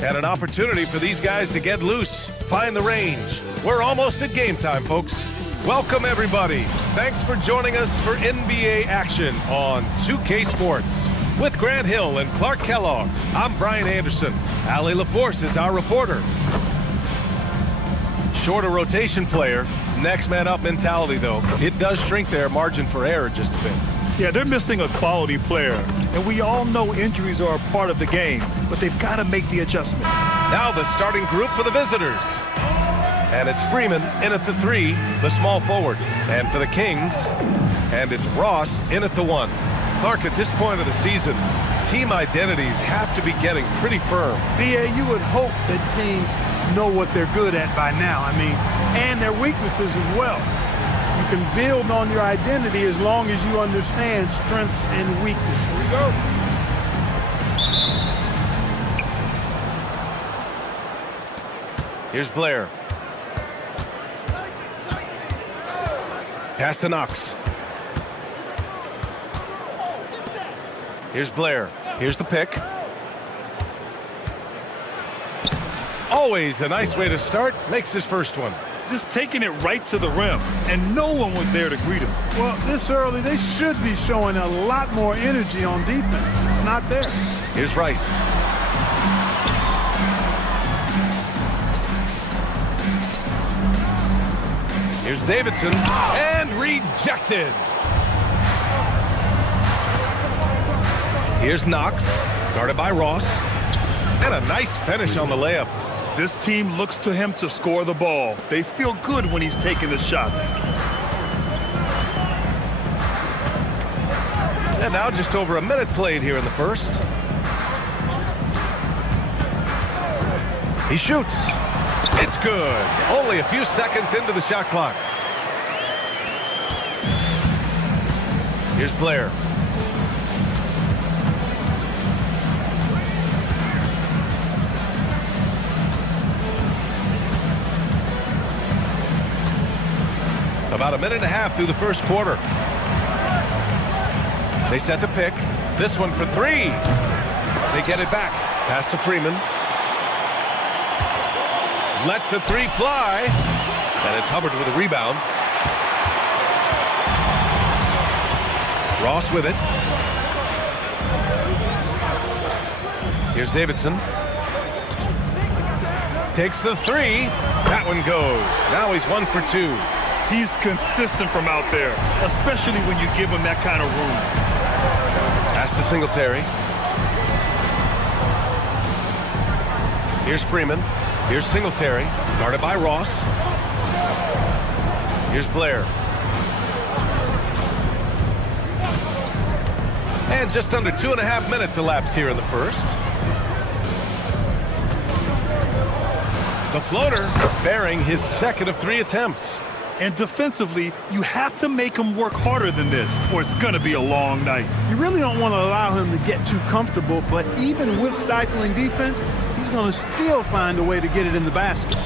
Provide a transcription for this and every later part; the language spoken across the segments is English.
And an opportunity for these guys to get loose, find the range. We're almost at game time, folks. Welcome, everybody. Thanks for joining us for NBA action on 2K Sports. With Grant Hill and Clark Kellogg, I'm Brian Anderson. Allie LaForce is our reporter. Shorter rotation player, next man up mentality, though. It does shrink their margin for error just a bit. Yeah, they're missing a quality player, and we all know injuries are a part of the game, but they've got to make the adjustment. Now the starting group for the visitors. And it's Freeman in at the 3, the small forward. And for the Kings, and it's Ross in at the 1. Clark, at this point of the season, team identities have to be getting pretty firm. BA, you would hope that teams know what they're good at by now. And their weaknesses as well. You can build on your identity as long as you understand strengths and weaknesses. Here we go. Here's Blair. Pass to Knox. Here's Blair. Here's the pick. Always a nice way to start. Makes his first one. Just taking it right to the rim, and no one was there to greet him. Well, this early, they should be showing a lot more energy on defense. It's not there. Here's Rice. Here's Davidson, and rejected. Here's Knox, guarded by Ross, and a nice finish on the layup. This team looks to him to score the ball. They feel good when he's taking the shots. And now just over a minute played here in the first. He shoots. It's good. Only a few seconds into the shot clock. Here's Blair. About a minute and a half through the first quarter. They set the pick. This one for 3. They get it back. Pass to Freeman. Lets the 3 fly. And it's Hubbard with a rebound. Ross with it. Here's Davidson. Takes the 3. That one goes. Now he's 1 for 2. He's consistent from out there, especially when you give him that kind of room. Pass to Singletary. Here's Freeman. Here's Singletary, guarded by Ross. Here's Blair. And just under 2.5 minutes elapsed here in the first. The floater bearing his second of 3 attempts. And defensively, you have to make him work harder than this, or it's going to be a long night. You really don't want to allow him to get too comfortable, but even with stifling defense, he's going to still find a way to get it in the basket.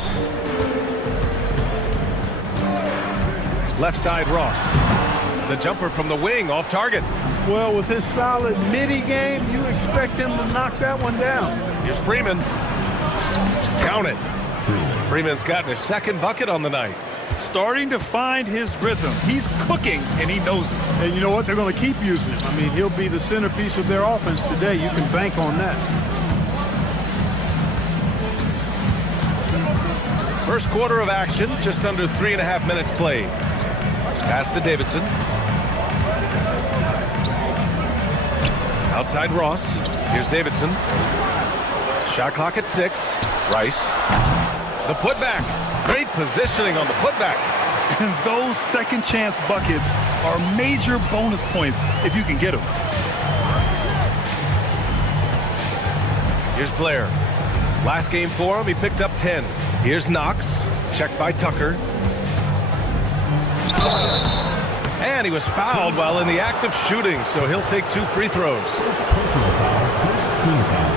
Left side, Ross. The jumper from the wing, off target. Well, with his solid midi game, you expect him to knock that one down. Here's Freeman. Count it. Freeman's gotten his second bucket on the night. Starting to find his rhythm. He's cooking, and he knows it. And you know what? They're going to keep using him. He'll be the centerpiece of their offense today. You can bank on that. First quarter of action, just under 3.5 minutes played. Pass to Davidson. Outside Ross. Here's Davidson. Shot clock at 6. Rice. The putback. Great positioning on the putback. And those second chance buckets are major bonus points if you can get them. Here's Blair. Last game for him, he picked up 10. Here's Knox. Checked by Tucker. And he was fouled while in the act of shooting, so he'll take 2 free throws. Personal foul, first team foul.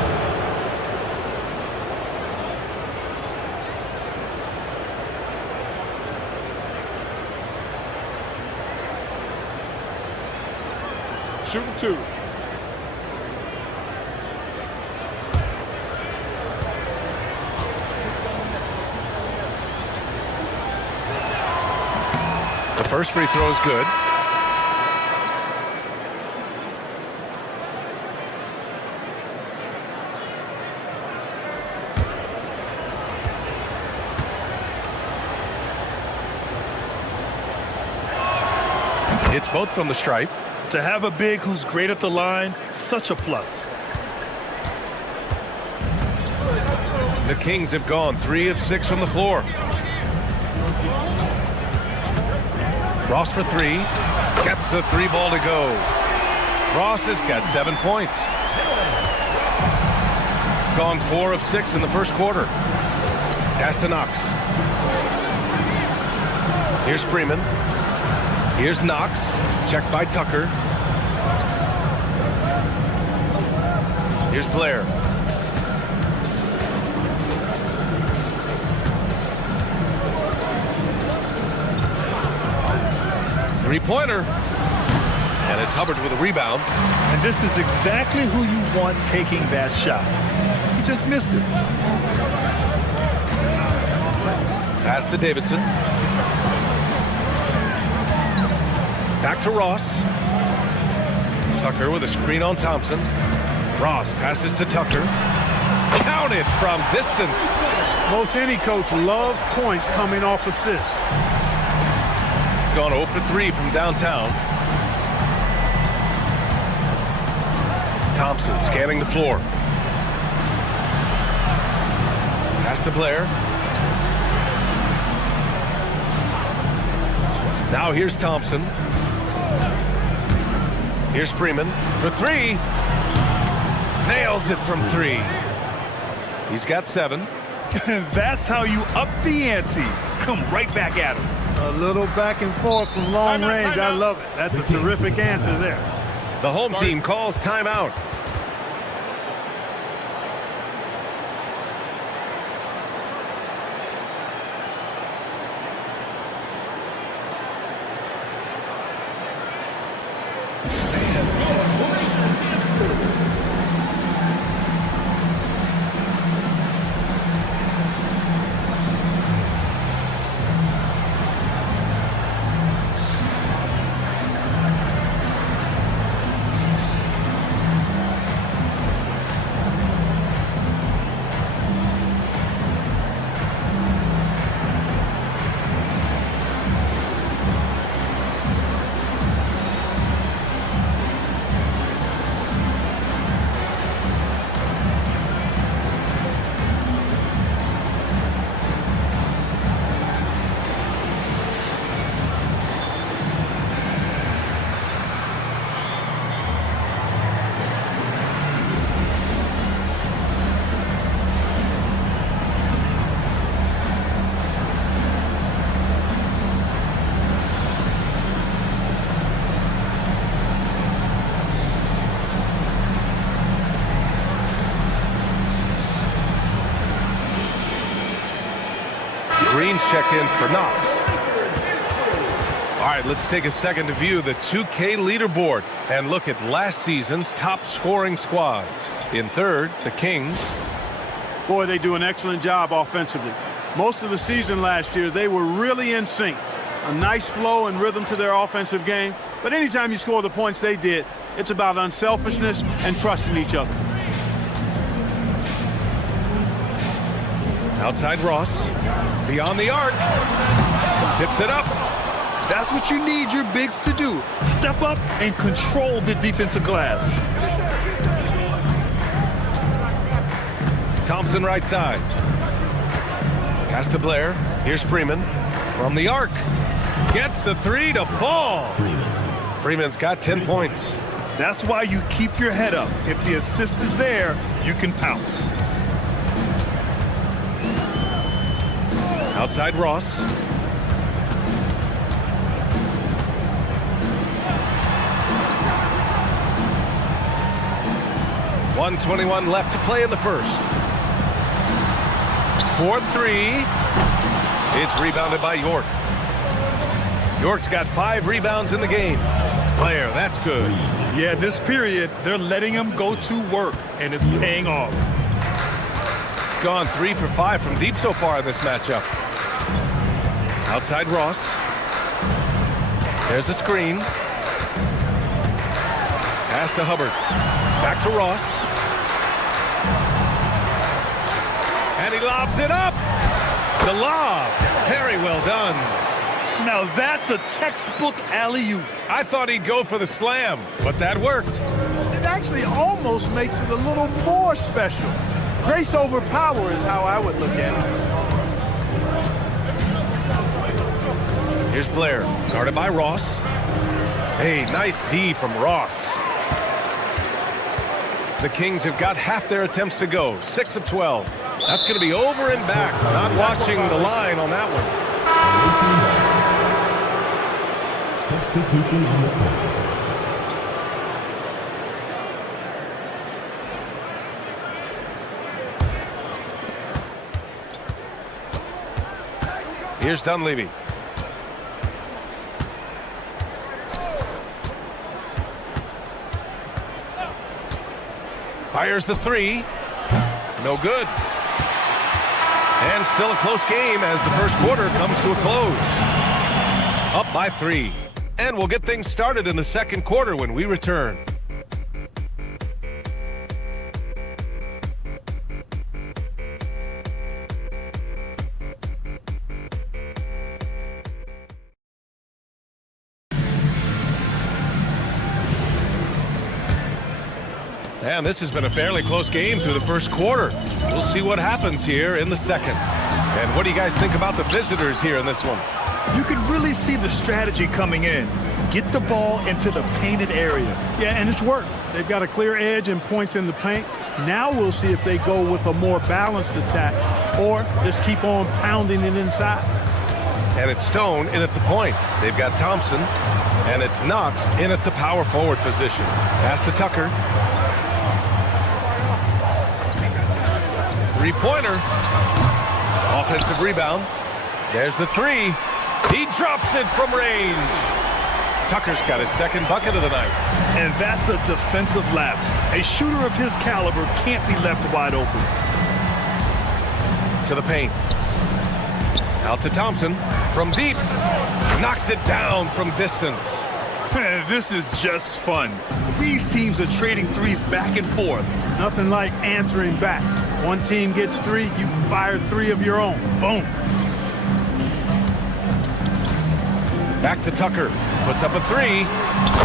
Shooting 2. First free throw is good. Hits both from the stripe. To have a big who's great at the line, such a plus. The Kings have gone 3 of 6 from the floor. Ross for 3. Gets the 3 ball to go. Ross has got 7 points. Gone 4 of 6 in the first quarter. Pass to Knox. Here's Freeman. Here's Knox. Checked by Tucker. Here's Blair. Three-pointer. And it's Hubbard with a rebound. And this is exactly who you want taking that shot. He just missed it. Pass to Davidson. Back to Ross. Tucker with a screen on Thompson. Ross passes to Tucker. Counted from distance. Most any coach loves points coming off assists. Gone 0 for 3 from downtown. Thompson scanning the floor. Pass to Blair. Now here's Thompson. Here's Freeman for 3. Nails it from 3. He's got 7. That's how you up the ante. Come right back at him. A little back and forth from long range. I love it. That's a terrific answer there. The home team calls timeout. Green's checked in for Knox. All right, let's take a second to view the 2K leaderboard and look at last season's top scoring squads. In third, the Kings. Boy, they do an excellent job offensively. Most of the season last year, they were really in sync. A nice flow and rhythm to their offensive game. But anytime you score the points they did, it's about unselfishness and trusting each other. Outside Ross. Beyond the arc. Tips it up. That's what you need your bigs to do. Step up and control the defensive glass. Thompson right side. Pass to Blair. Here's Freeman. From the arc. Gets the 3 to fall. Freeman's got 10 points. That's why you keep your head up. If the assist is there, you can pounce. Outside Ross. .121 left to play in the first. 4-3. It's rebounded by York. York's got 5 rebounds in the game. Blair, that's good. Yeah, this period, they're letting him go to work, and it's paying off. Gone 3 for 5 from deep so far in this matchup. Outside Ross. There's a screen. Pass to Hubbard. Back to Ross. And he lobs it up. The lob. Very well done. Now that's a textbook alley-oop. I thought he'd go for the slam, but that worked. It actually almost makes it a little more special. Grace over power is how I would look at it. Here's Blair, guarded by Ross. Hey, nice D from Ross. The Kings have got half their attempts to go, 6 of 12. That's going to be over and back. Not watching the line on that one. Substitution on the court. Here's Dunleavy. Fires the three. No good. And still a close game as the first quarter comes to a close. Up by 3. And we'll get things started in the second quarter when we return. And this has been a fairly close game through the first quarter. We'll see what happens here in the second. And what do you guys think about the visitors here in this one? You can really see the strategy coming in. Get the ball into the painted area. Yeah, and it's worked. They've got a clear edge and points in the paint. Now we'll see if they go with a more balanced attack or just keep on pounding it inside. And it's Stone in at the point. They've got Thompson. And it's Knox in at the power forward position. Pass to Tucker. Three-pointer. Offensive rebound. There's the three. He drops it from range. Tucker's got his second bucket of the night. And that's a defensive lapse. A shooter of his caliber can't be left wide open. To the paint. Out to Thompson. From deep. Knocks it down from distance. Man, this is just fun. These teams are trading threes back and forth. Nothing like answering back. One team gets 3, you fire 3 of your own. Boom. Back to Tucker. Puts up a 3.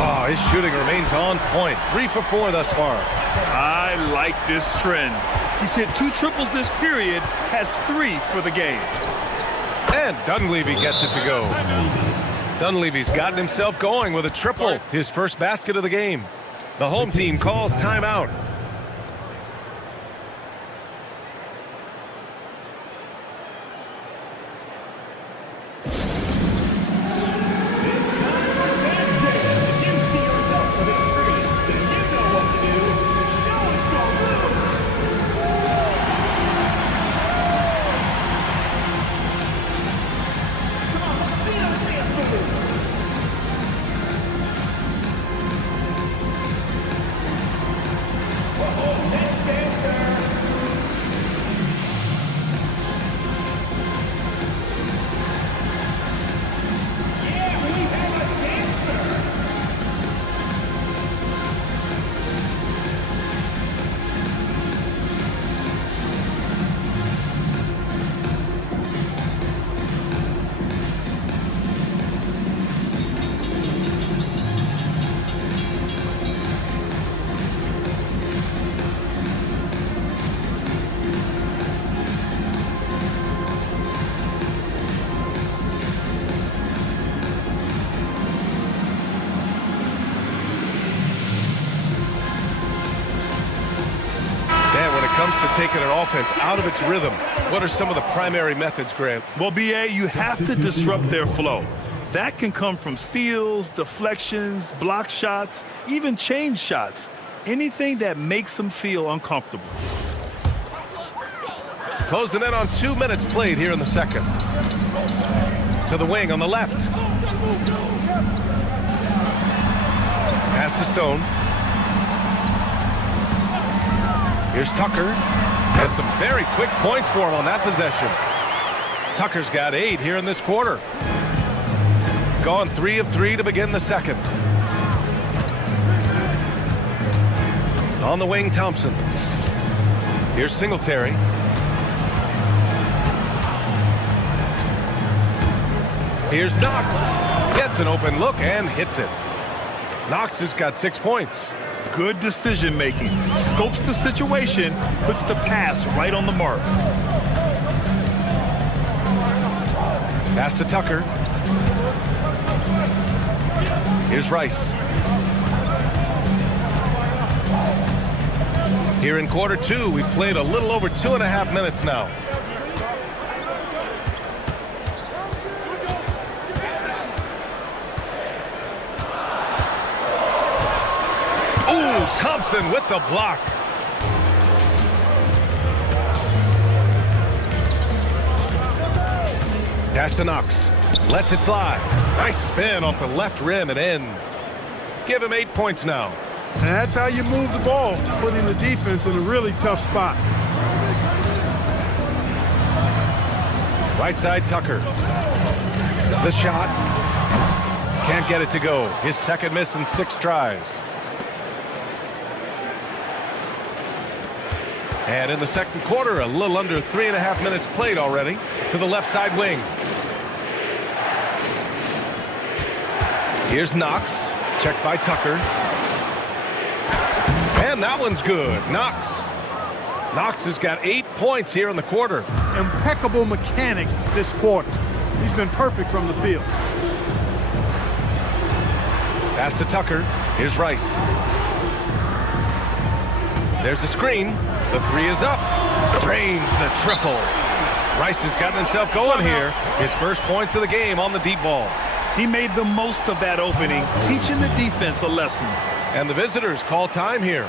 Oh, his shooting remains on point. 3 for 4 thus far. I like this trend. He's hit 2 triples this period, has 3 for the game. And Dunleavy gets it to go. Dunleavy's gotten himself going with a triple, his first basket of the game. The home team calls timeout. Comes to taking an offense out of its rhythm. What are some of the primary methods, Grant? Well, BA, you have to disrupt their flow. That can come from steals, deflections, block shots, even change shots. Anything that makes them feel uncomfortable. Closing in on 2 minutes played here in the second. To the wing on the left. Pass to Stone. Here's Tucker. And some very quick points for him on that possession. Tucker's got 8 here in this quarter. gone 3 of 3 to begin the second. On the wing, Thompson. Here's Singletary. Here's Knox. Gets an open look and hits it. Knox has got 6 points. Good decision making. Scopes the situation, puts the pass right on the mark. Pass to Tucker. Here's Rice. Here in quarter 2, we've played a little over 2.5 minutes now. Ooh, Thompson with the block. Pass to Knox. Lets it fly. Nice spin off the left rim and in. Give him 8 points now. And that's how you move the ball, putting the defense in a really tough spot. Right side, Tucker. The shot. Can't get it to go. His second miss in 6 tries. And in the second quarter, a little under 3.5 minutes played already. To the left side wing. Here's Knox. Checked by Tucker. And that one's good. Knox has got 8 points here in the quarter. Impeccable mechanics this quarter. He's been perfect from the field. Pass to Tucker. Here's Rice. There's a screen. The 3 is up. Drains the triple. Rice has gotten himself going here. His first points of the game on the deep ball. He made the most of that opening, teaching the defense a lesson. And the visitors call time here.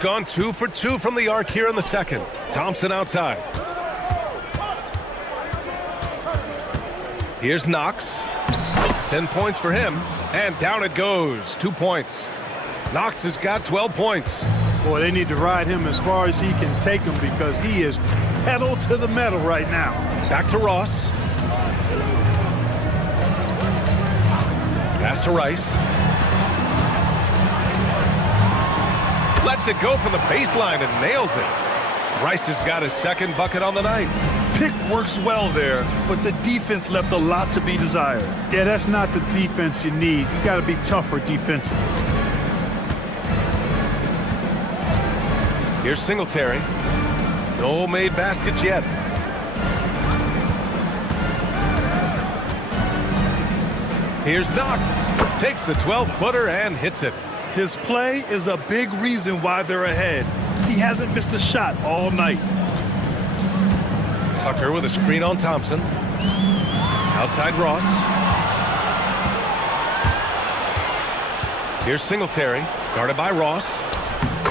Gone 2 for 2 from the arc here in the second. Thompson outside. Here's Knox. 10 points for him. And down it goes. 2 points. Knox has got 12 points. Boy, they need to ride him as far as he can take him because he is pedal to the metal right now. Back to Ross. Pass to Rice. Lets it go from the baseline and nails it. Rice has got his second bucket on the night. Pick works well there, but the defense left a lot to be desired. Yeah, that's not the defense you need. You got to be tougher defensively. Here's Singletary. No made baskets yet. Here's Knox. Takes the 12-footer and hits it. His play is a big reason why they're ahead. He hasn't missed a shot all night. Tucker with a screen on Thompson. Outside Ross. Here's Singletary, guarded by Ross.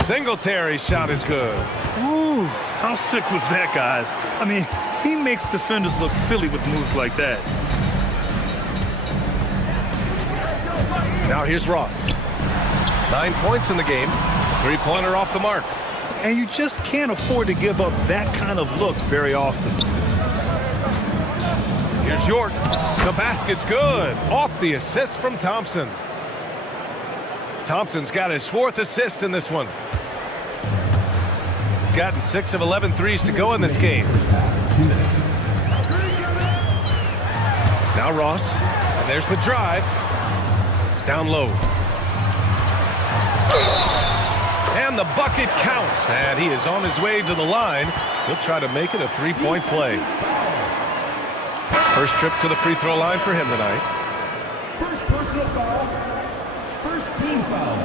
Singletary's shot is good. Ooh, how sick was that, guys? I mean, he makes defenders look silly with moves like that. Now here's Ross. 9 points in the game. Three-pointer off the mark. And you just can't afford to give up that kind of look very often. Here's York. The basket's good. Off the assist from Thompson. Thompson's got his 4th assist in this one. Gotten 6 of 11 threes to go in this game. Now Ross. And there's the drive. Down low. And the bucket counts. And he is on his way to the line. He'll try to make it a 3-point play. First trip to the free throw line for him tonight. First personal foul. First team foul.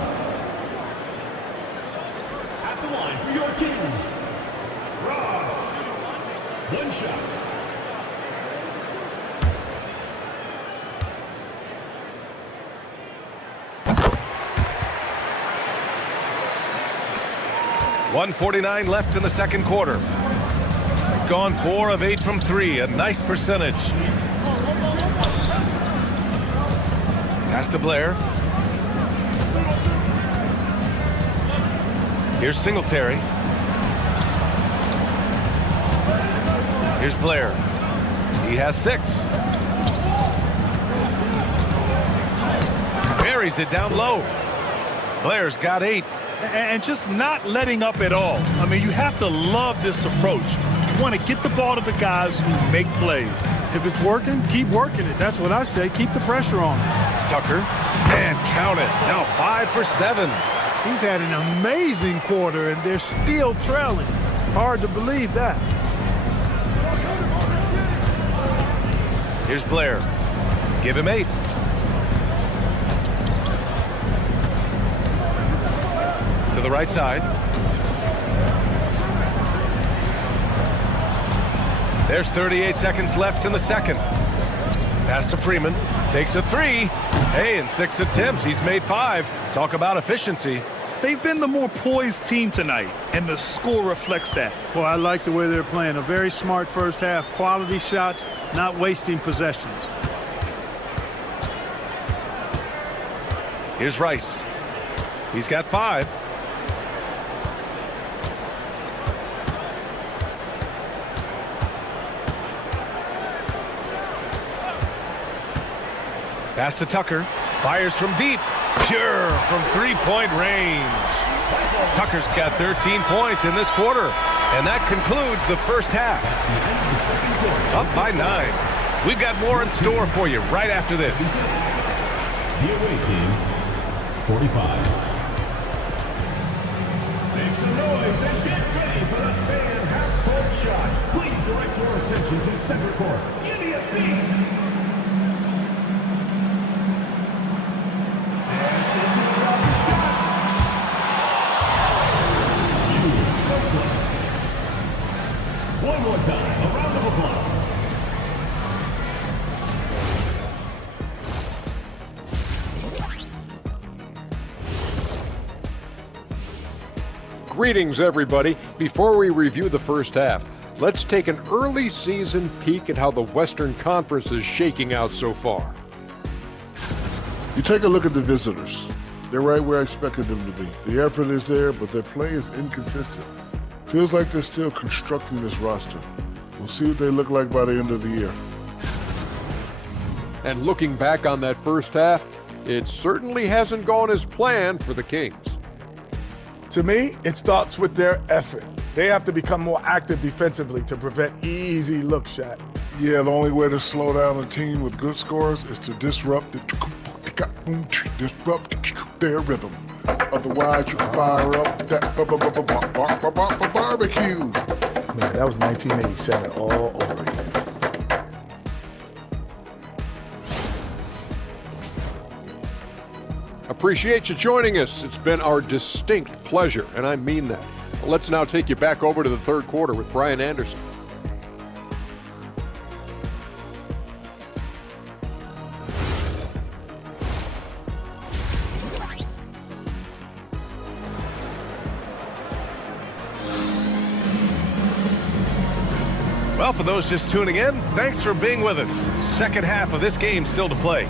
At the line for your Kings, Ross. One shot. .149 left in the second quarter. Gone 4 of 8 from 3, a nice percentage. Pass to Blair. Here's Singletary. Here's Blair. He has 6. Buries it down low. Blair's got 8. And just not letting up at all. I mean, you have to love this approach. You want to get the ball to the guys who make plays. If it's working, keep working it. That's what I say. Keep the pressure on. Tucker. And count it. Now 5 for 7. He's had an amazing quarter, and they're still trailing. Hard to believe that. Here's Blair. Give him 8. To the right side. There's 38 seconds left in the second. Pass to Freeman. Takes a 3. Hey, in 6 attempts, he's made 5. Talk about efficiency. They've been the more poised team tonight, and the score reflects that. Well, I like the way they're playing. A very smart first half. Quality shots, not wasting possessions. Here's Rice. He's got 5. Pass to Tucker. Fires from deep. Pure from 3-point range. Tucker's got 13 points in this quarter. And that concludes the first half. Up by 9. We've got more in store for you right after this. The away team, 45. Make some noise and get ready for the fan half-court shot. Please direct your attention to center court. Give me a beat. One more time, a round of applause. Greetings, everybody. Before we review the first half, let's take an early season peek at how the Western Conference is shaking out so far. You take a look at the visitors. They're right where I expected them to be. The effort is there, but their play is inconsistent. Feels like they're still constructing this roster. We'll see what they look like by the end of the year. And looking back on that first half, it certainly hasn't gone as planned for the Kings. To me, it starts with their effort. They have to become more active defensively to prevent easy look shot. Yeah, the only way to slow down a team with good scores is to disrupt their rhythm. Otherwise, you fire up that barbecue. Man, that was 1987 all over again. Appreciate you joining us. It's been our distinct pleasure, and I mean that. Let's now take you back over to the third quarter with Brian Anderson. Well, for those just tuning in, thanks for being with us. Second half of this game still to play.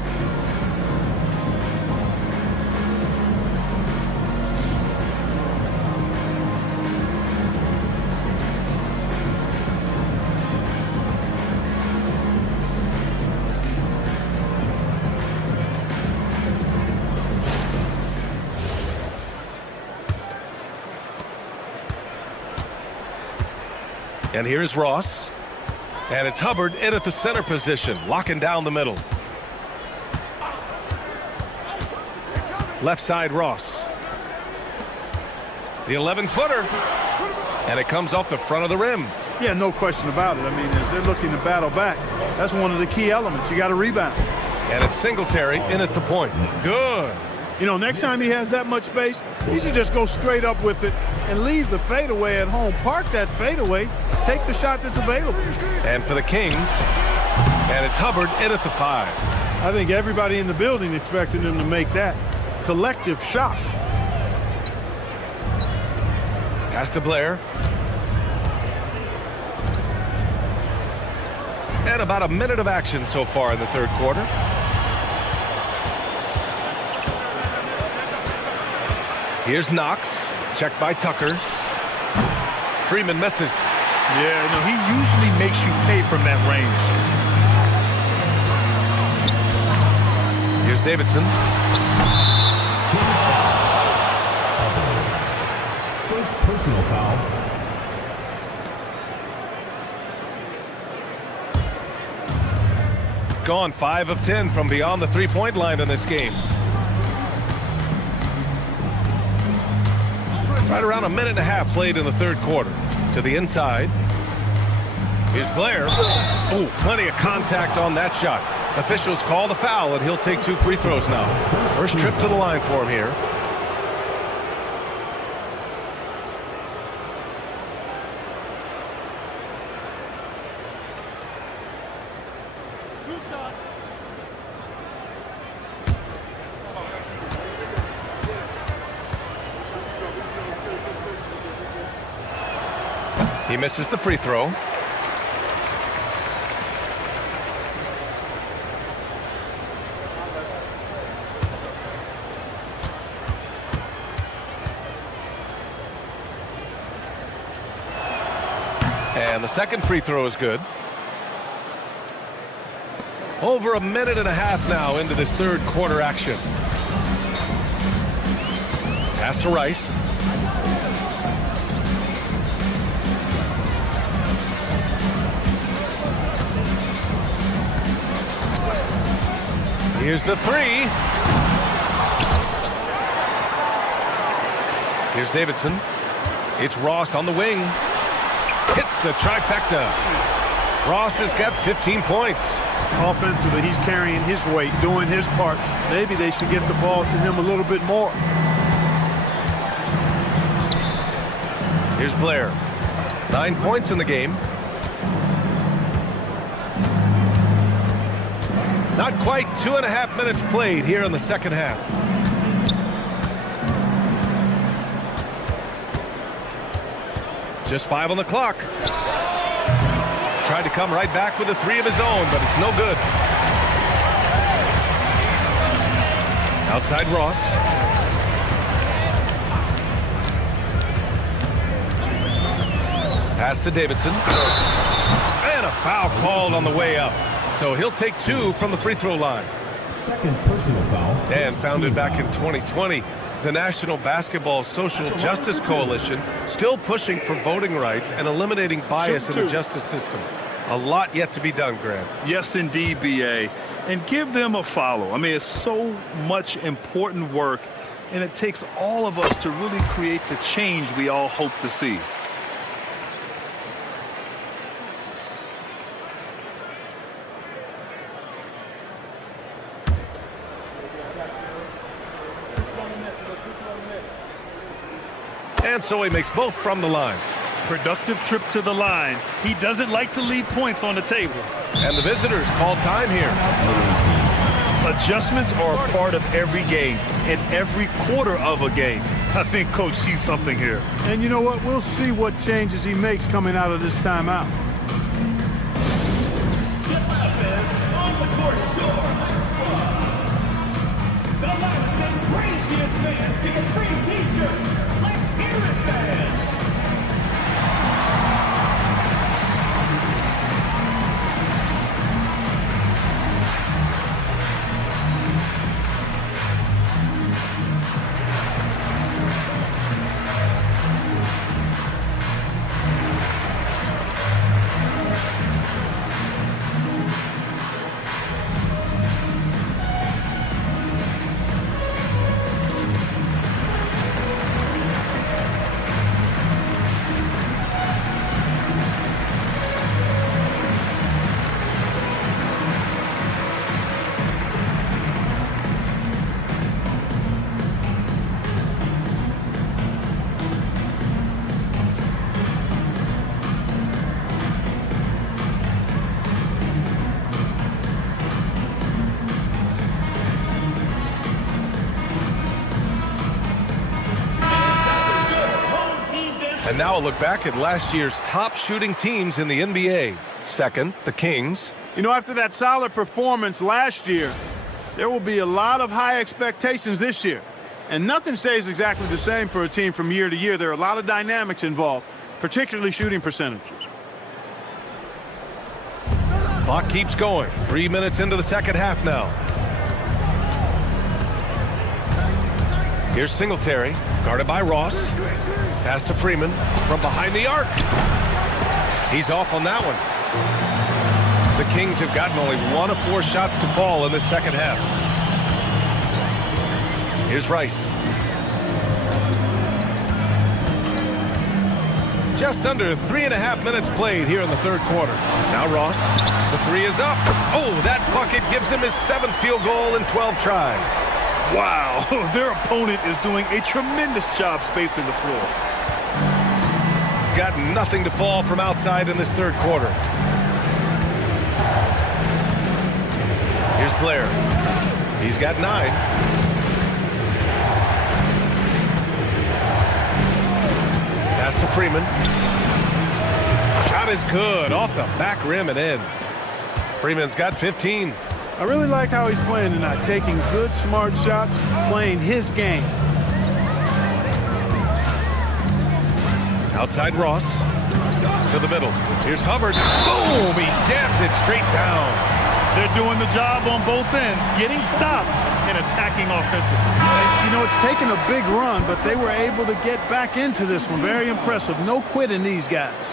And here's Ross. And it's Hubbard in at the center position, locking down the middle. Left side, Ross. The 11-footer. And it comes off the front of the rim. Yeah, no question about it. I mean, as they're looking to battle back, that's one of the key elements. You got to rebound. And it's Singletary in at the point. Good. You know, next time he has that much space, he should just go straight up with it and leave the fadeaway at home. Park that fadeaway, take the shot that's available. And for the Kings, and it's Hubbard in at the 5. I think everybody in the building expected him to make that collective shot. Pass to Blair. And about a minute of action so far in the third quarter. Here's Knox. Checked by Tucker. Freeman misses. Yeah, no, he usually makes you pay from that range. Here's Davidson. First personal foul. Gone 5 of 10 from beyond the three-point line in this game. Right around a minute and a half played in the third quarter. To the inside. Here's Blair. Oh, plenty of contact on that shot. Officials call the foul, and he'll take 2 free throws now. First trip to the line for him here. He misses the free throw. And the second free throw is good. Over a minute and a half now into this third quarter action. Pass to Rice. Here's the 3. Here's Davidson. It's Ross on the wing. Hits the trifecta. Ross has got 15 points. Offensively, he's carrying his weight, doing his part. Maybe they should get the ball to him a little bit more. Here's Blair. 9 points in the game. Not quite 2.5 minutes played here in the second half. Just 5 on the clock. Tried to come right back with a 3 of his own, but it's no good. Outside Ross. Pass to Davidson. And a foul called on the way up. So he'll take 2 from the free throw line. Second personal foul. And founded back in 2020, the National Basketball Social Justice Coalition still pushing for voting rights and eliminating bias in the justice system. A lot yet to be done, Grant. Yes, indeed, B.A. And give them a follow. I mean, it's so much important work, and it takes all of us to really create the change we all hope to see. And so he makes both from the line. Productive trip to the line. He doesn't like to leave points on the table. And the visitors call time here. Adjustments are a part of every game and every quarter of a game. I think Coach sees something here. And you know what? We'll see what changes he makes coming out of this timeout. On the court, the loudest and craziest fans get a free t-shirt. Let's hear it, fans. And now a look back at last year's top shooting teams in the NBA. Second, the Kings. You know, after that solid performance last year, there will be a lot of high expectations this year. And nothing stays exactly the same for a team from year to year. There are a lot of dynamics involved, particularly shooting percentages. Clock keeps going. 3 minutes into the second half now. Here's Singletary, guarded by Ross. Pass to Freeman from behind the arc. He's off on that one. The Kings have gotten only 1 of 4 shots to fall in the second half. Here's Rice. Just under 3.5 minutes played here in the third quarter. Now Ross. The 3 is up. Oh, that bucket gives him his 7th field goal in 12 tries. Wow, their opponent is doing a tremendous job spacing the floor. Got nothing to fall from outside in this third quarter. Here's Blair. He's got 9. Pass to Freeman. Shot is good. Off the back rim and in. Freeman's got 15. I really like how he's playing tonight, taking good, smart shots, playing his game. Outside Ross. To the middle. Here's Hubbard. Boom! He jams it straight down. They're doing the job on both ends, getting stops and attacking offensively. You know, it's taken a big run, but they were able to get back into this one. Very impressive. No quitting these guys.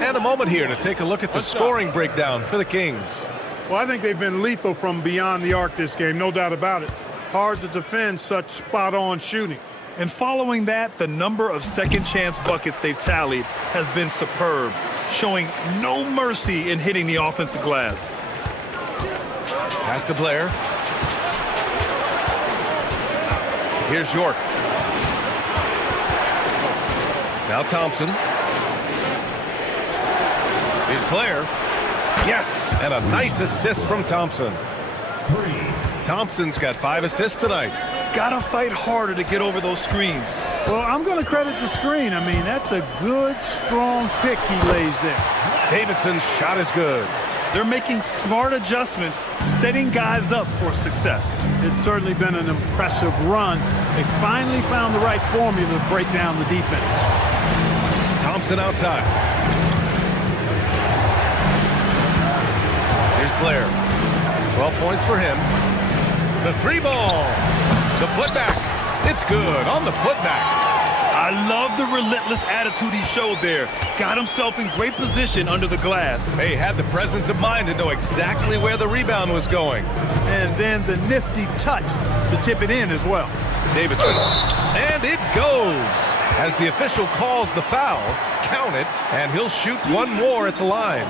And a moment here to take a look at the scoring breakdown for the Kings. Well, I think they've been lethal from beyond the arc this game, no doubt about it. Hard to defend such spot-on shooting. And following that, the number of second-chance buckets they've tallied has been superb, showing no mercy in hitting the offensive glass. Pass to Blair. Here's York. Now Thompson. Here's Blair. Yes, and a nice assist from Thompson. Thompson's got 5 assists tonight. Gotta fight harder to get over those screens. Well, I'm going to credit the screen. I mean, that's a good, strong pick he lays there. Davidson's shot is good. They're making smart adjustments, setting guys up for success. It's certainly been an impressive run. They finally found the right formula to break down the defense. Thompson outside. Here's Blair. 12 points for him. The 3 ball. The putback. It's good on the putback. I love the relentless attitude he showed there. Got himself in great position under the glass. He had the presence of mind to know exactly where the rebound was going. And then the nifty touch to tip it in as well. Davidson. And it goes. As the official calls the foul, count it, and he'll shoot 1 more at the line.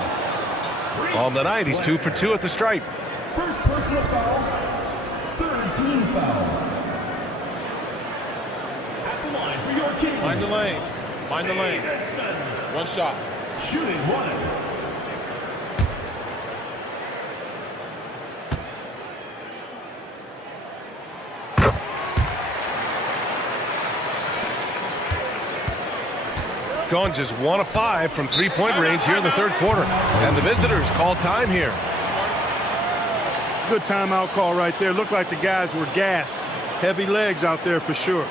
On the night, he's 2 for 2 at the stripe. First personal foul, third team foul. At the line for your Kings. Mind the lane. Mind the lane. 1 shot. Shooting 1. Gone just 1 of 5 from 3-point range here in the third quarter. And the visitors call time here. Good timeout call right there. Looked like the guys were gassed. Heavy legs out there for sure.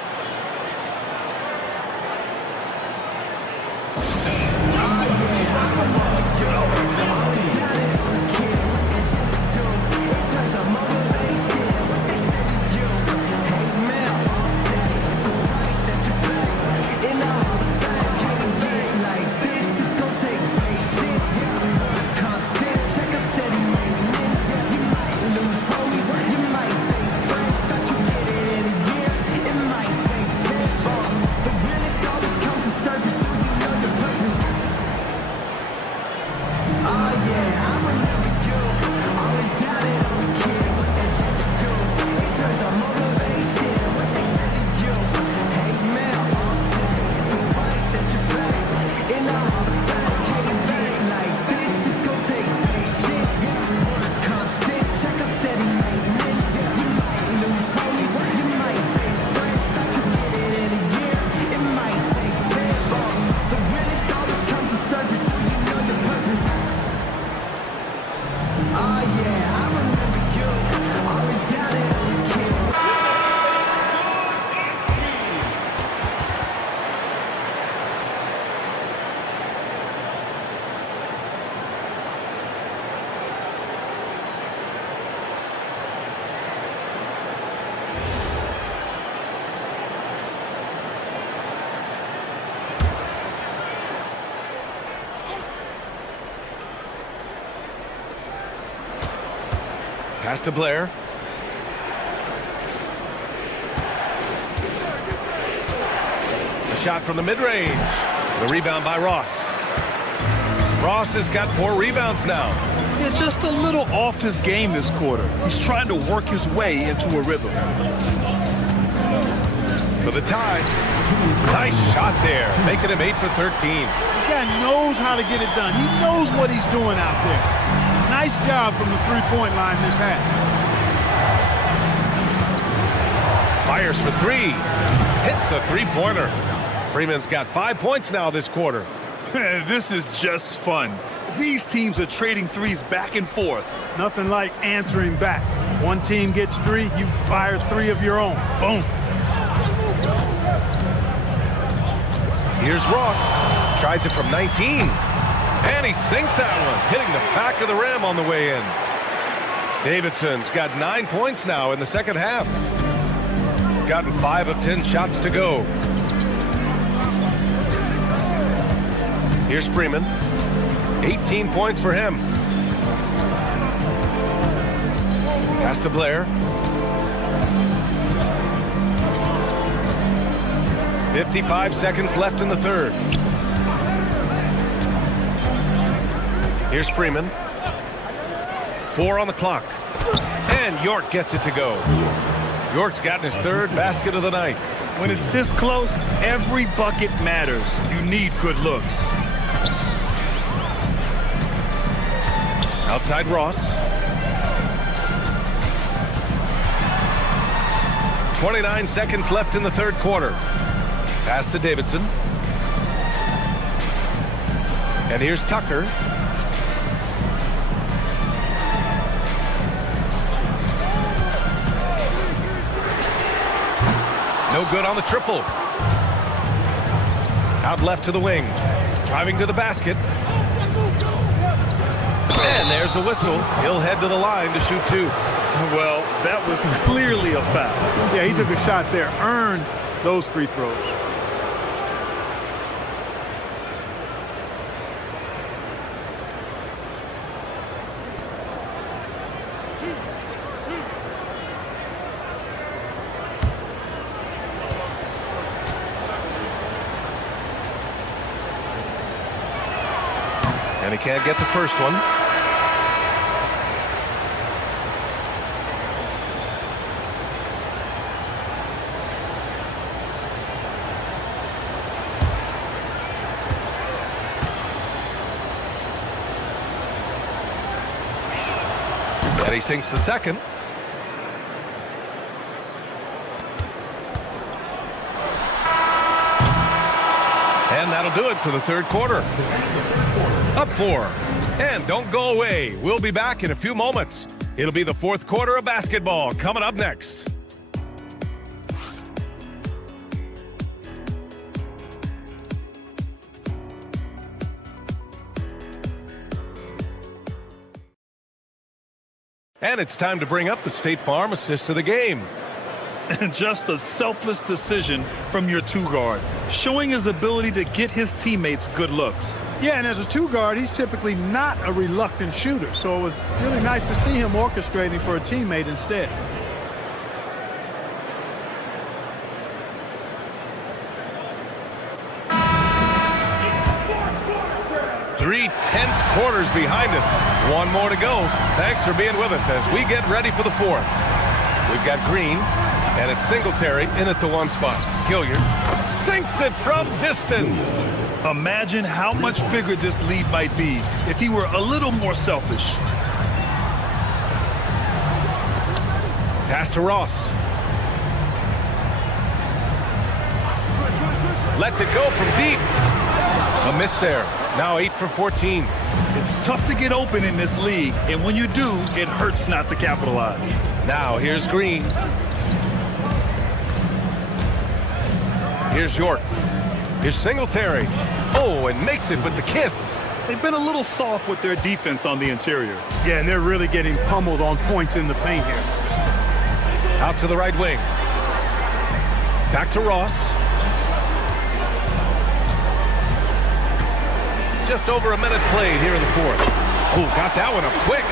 Pass to Blair. A shot from the mid-range. The rebound by Ross. Ross has got 4 rebounds now. Yeah, just a little off his game this quarter. He's trying to work his way into a rhythm. For the tie. Nice shot there, making him 8 for 13. This guy knows how to get it done. He knows what he's doing out there. Nice job from the three-point line this half. Fires for 3. Hits the three-pointer. Freeman's got 5 points now this quarter. This is just fun. These teams are trading threes back and forth. Nothing like answering back. One team gets 3, you fire 3 of your own. Boom. Here's Ross. Tries it from 19. And he sinks that one, hitting the back of the rim on the way in. Davidson's got 9 points now in the second half. Gotten 5 of 10 shots to go. Here's Freeman. 18 points for him. Pass to Blair. 55 seconds left in the third. Here's Freeman. 4 on the clock. And York gets it to go. York's gotten his 3rd basket of the night. When it's this close, every bucket matters. You need good looks. Outside Ross. 29 seconds left in the third quarter. Pass to Davidson. And here's Tucker. No good on the triple. Out left to the wing. Driving to the basket. And there's a whistle. He'll head to the line to shoot 2. Well, that was clearly a foul. Yeah, he took a shot there. Earned those free throws. And he can't get the first one. And he sinks the second. And that'll do it for the third quarter. Up 4. And don't go away. We'll be back in a few moments. It'll be the fourth quarter of basketball coming up next. And it's time to bring up the State Farm assist of the game. Just a selfless decision from your 2-guard, showing his ability to get his teammates good looks. Yeah, and as a 2-guard, he's typically not a reluctant shooter, so it was really nice to see him orchestrating for a teammate instead. Three tense quarters behind us. One more to go. Thanks for being with us as we get ready for the fourth. We've got Green, and it's Singletary in at the 1 spot. Gilliard sinks it from distance. Imagine how much bigger this lead might be if he were a little more selfish. Pass to Ross. Lets it go from deep. A miss there. Now 8 for 14. It's tough to get open in this league, and when you do, it hurts not to capitalize. Now here's Green. Here's York. Here's Singletary. Oh, and makes it with the kiss. They've been a little soft with their defense on the interior. Yeah, and they're really getting pummeled on points in the paint here. Out to the right wing. Back to Ross. Just over a minute played here in the fourth. Oh, got that one up quick.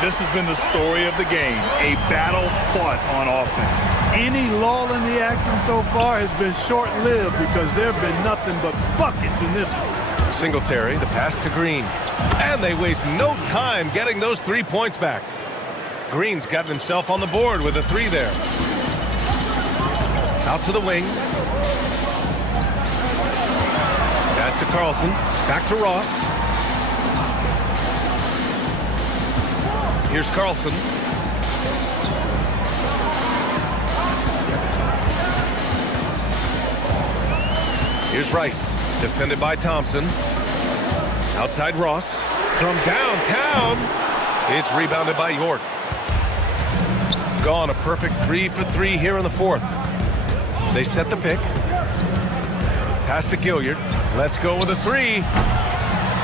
This has been the story of the game, a battle fought on offense. Any lull in the action so far has been short-lived because there have been nothing but buckets in this one. Singletary, the pass to Green. And they waste no time getting those 3 points back. Green's gotten himself on the board with a 3 there. Out to the wing. Pass to Carlson. Back to Ross. Here's Carlson. Here's Rice. Defended by Thompson. Outside Ross. From downtown. It's rebounded by York. Gone a perfect 3 for 3 here in the fourth. They set the pick. Pass to Gilliard. Let's go with a 3.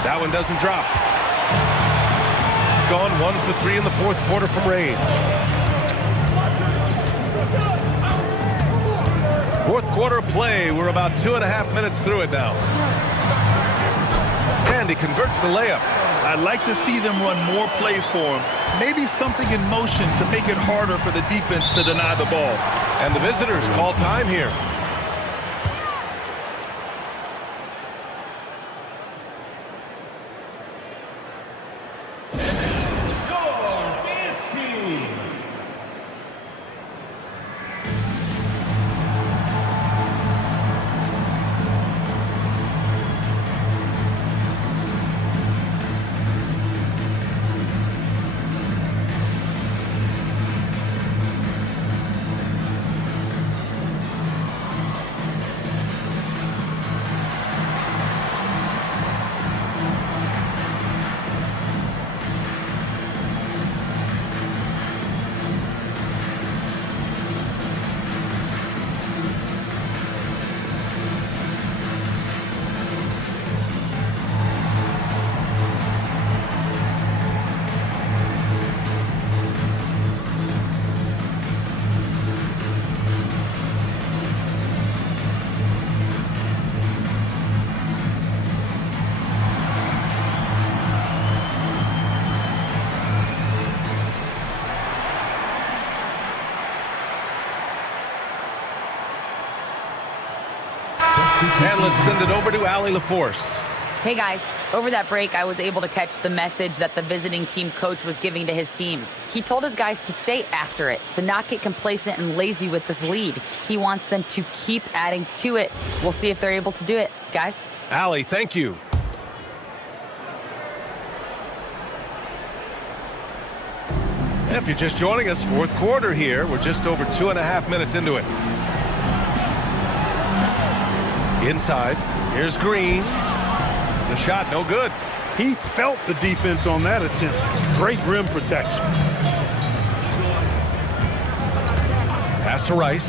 That one doesn't drop. Gone 1 for 3 in the fourth quarter from range. Fourth quarter play. We're about 2.5 minutes through it now. And he converts the layup. I'd like to see them run more plays for him. Maybe something in motion to make it harder for the defense to deny the ball. And the visitors call time here. And let's send it over to Allie LaForce. Hey guys, over that break, I was able to catch the message that the visiting team coach was giving to his team. He told his guys to stay after it, to not get complacent and lazy with this lead. He wants them to keep adding to it. We'll see if they're able to do it. Guys? Allie, thank you. If you're just joining us, fourth quarter here. We're just over 2.5 minutes into it. Inside, here's Green. The shot, no good. He felt the defense on that attempt. Great rim protection. Pass to Rice.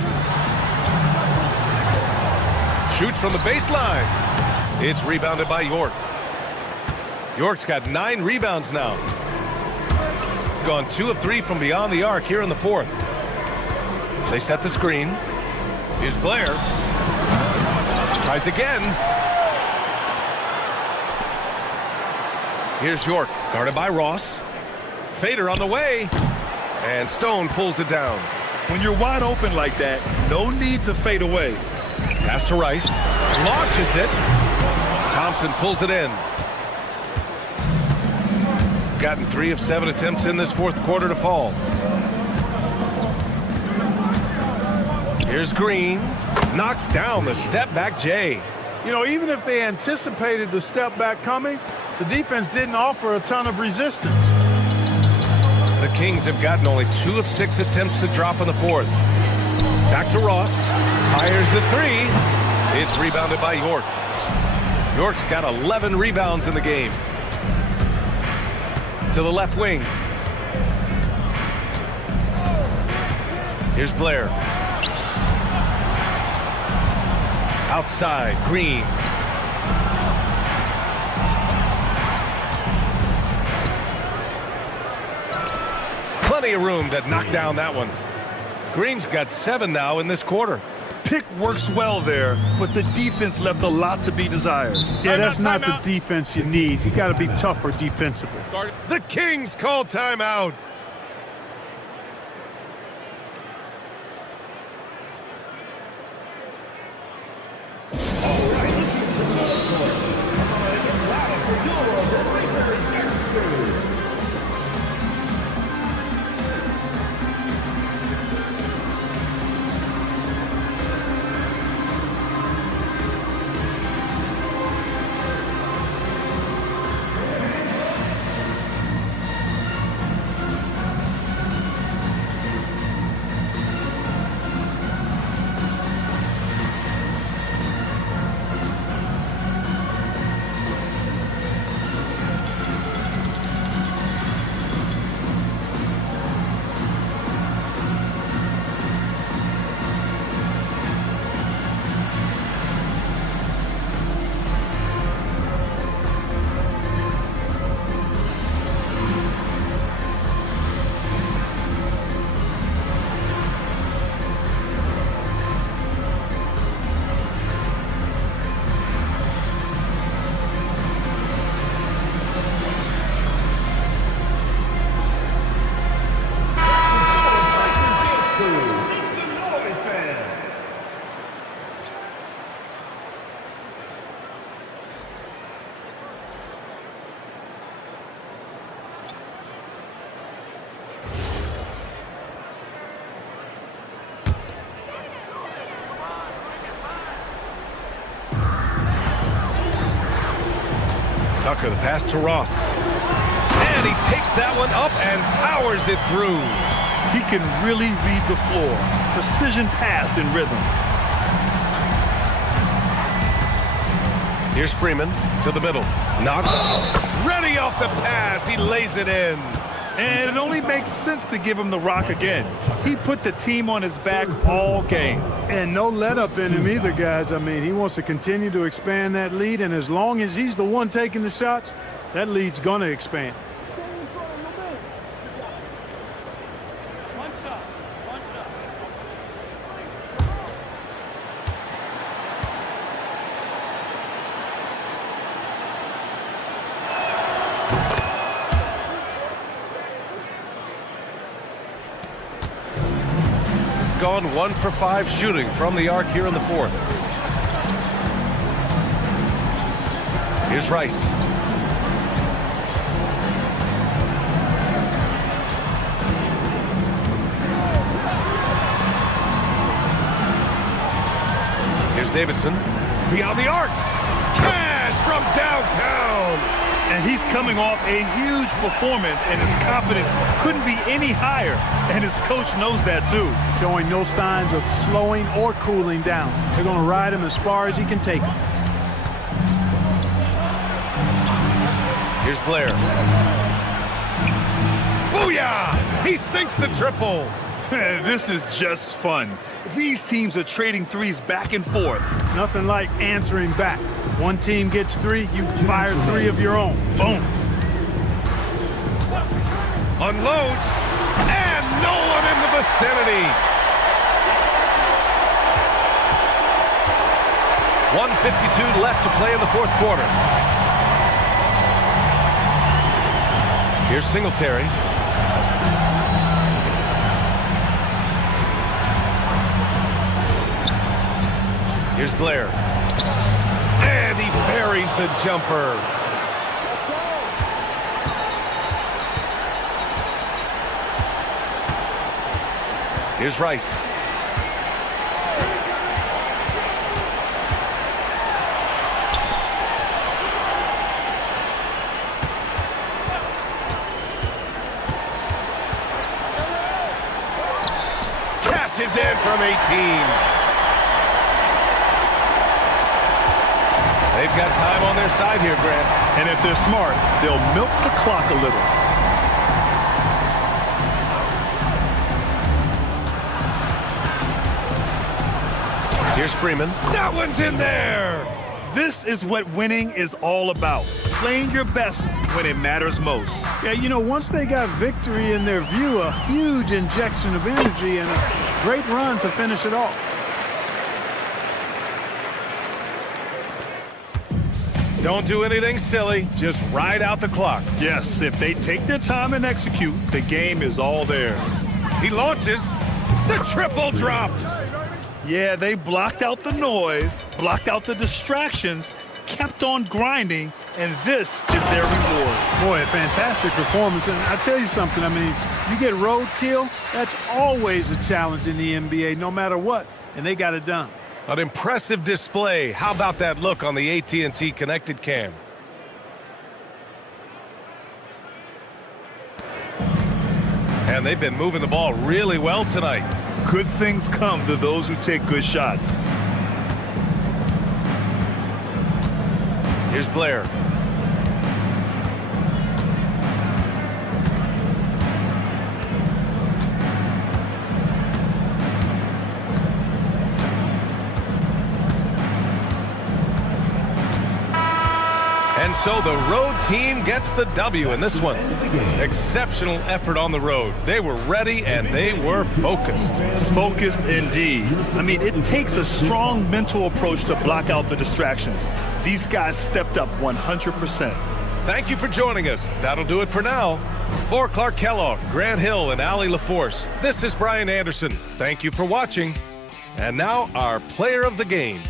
Shoots from the baseline. It's rebounded by York. York's got 9 rebounds now. Gone 2 of 3 from beyond the arc here in the fourth. They set the screen. Here's Blair. Tries again. Here's York, guarded by Ross. Fader on the way. And Stone pulls it down. When you're wide open like that, no need to fade away. Pass to Rice. Launches it. Thompson pulls it in. Gotten 3 of 7 attempts in this fourth quarter to fall. Here's Green. Knocks down the step back Jay. You know, even if they anticipated the step back coming, the defense didn't offer a ton of resistance. The Kings have gotten only 2 of 6 attempts to drop in the fourth. Back to Ross. Fires the 3. It's rebounded by York. York's got 11 rebounds in the game. To the left wing. Here's Blair. Outside, Green. Plenty of room to knock down that one. Green's got 7 now in this quarter. pick works well there, but the defense left a lot to be desired. Yeah, that's not the defense you need. You got to be tougher defensively. The Kings call timeout. Tucker, the pass to Ross. And he takes that one up and powers it through. He can really read the floor. Precision pass in rhythm. Here's Freeman to the middle. Knox. Ready off the pass. He lays it in. And it only makes sense to give him the rock again. He put the team on his back all game. And no let up in him either, guys. I mean, he wants to continue to expand that lead, and as long as he's the one taking the shots, that lead's going to expand. Gone 1 for 5 shooting from the arc here in the fourth. Here's Rice. Here's Davidson. Beyond the arc. Cash from downtown. And he's coming off a huge performance, and his confidence couldn't be any higher. And his coach knows that, too. Showing no signs of slowing or cooling down. They're going to ride him as far as he can take him. Here's Blair. Booyah! He sinks the triple. This is just fun. These teams are trading threes back and forth. Nothing like answering back. One team gets 3, you fire 3 of your own. Boom. Unloads, and no one in the vicinity. 1:52 left to play in the fourth quarter. Here's Singletary. Here's Blair. And he buries the jumper. Here's Rice. Cashes in from 18. They've got time on their side here, Grant. And if they're smart, they'll milk the clock a little. Here's Freeman. That one's in there! This is what winning is all about. Playing your best when it matters most. Yeah, you know, once they got victory in their view, a huge injection of energy and a great run to finish it off. Don't do anything silly. Just ride out the clock. Yes, if they take their time and execute, the game is all theirs. He launches. The triple drops. Yeah, they blocked out the noise, blocked out the distractions, kept on grinding, and this is their reward. Boy, a fantastic performance. And I tell you something, I mean, you get roadkill, that's always a challenge in the NBA, no matter what, and they got it done. An impressive display. How about that look on the AT&T connected cam? And they've been moving the ball really well tonight. Good things come to those who take good shots. Here's Blair. And so the road team gets the W in this one. Exceptional effort on the road. They were ready and they were focused. Focused indeed. I mean, it takes a strong mental approach to block out the distractions. These guys stepped up 100%. Thank you for joining us. That'll do it for now. For Clark Kellogg, Grant Hill, and Allie LaForce, this is Brian Anderson. Thank you for watching. And now our player of the game.